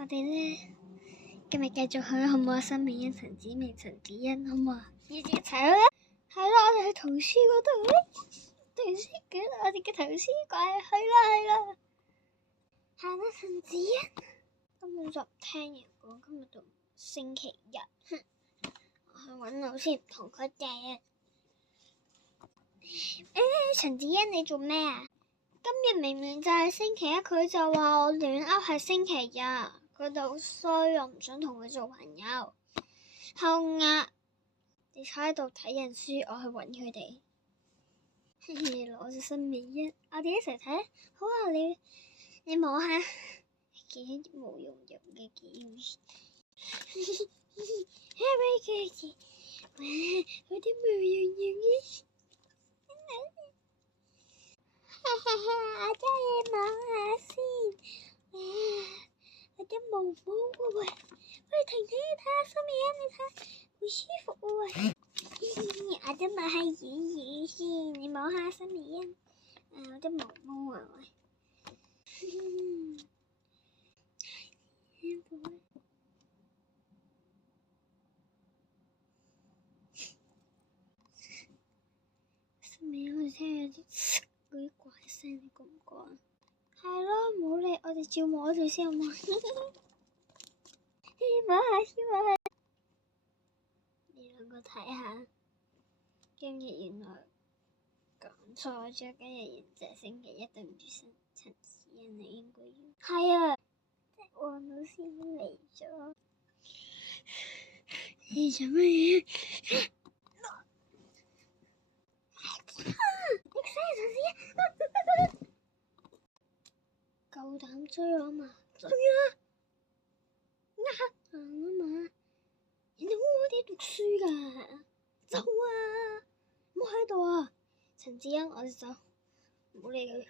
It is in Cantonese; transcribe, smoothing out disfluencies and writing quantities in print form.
我哋咧今日繼續去好唔好啊？新美欣、陳子明、陳子欣好唔好啊？一齊去啦！係啦，我哋去圖書嗰度咧，圖書館，我哋嘅圖書館去啦！行啦，陳子欣，根本就唔聽人講，今日到星期日，我去揾老師唔同佢哋。陳子欣你做咩啊？今日明明就係星期一，佢就話我亂噏係星期日，佢哋好衰，我唔想同佢做朋友。後額，你坐喺度睇人書，我去揾佢哋。攞咗新美欣，我哋一齊睇。好啊，你摸下，幾毛茸茸嘅幾。係咪佢哋？哇，好啲毛茸茸嘅。我真係摸下先，有啲毛毛嘅喎。喂，婷婷，你睇下新美欣，你睇，好舒服喎。我都摸下魚魚先，你摸下新美欣。有啲毛毛啊喂。新美欣好似聽有啲嗰啲怪聲，你覺唔覺啊？係咯，唔好理，我哋照摸住先好唔好？摸下先，摸下。你兩個睇下，今日原來講錯咗，今日原來星期一，對唔住陳子欣，你應該要。係啊，黃老師嚟咗。你做乜嘢？夠膽追我嘛？追啊！啊嘛！人哋我哋讀書㗎，走啊！唔好喺度啊！陳子欣，我哋走，唔好理佢。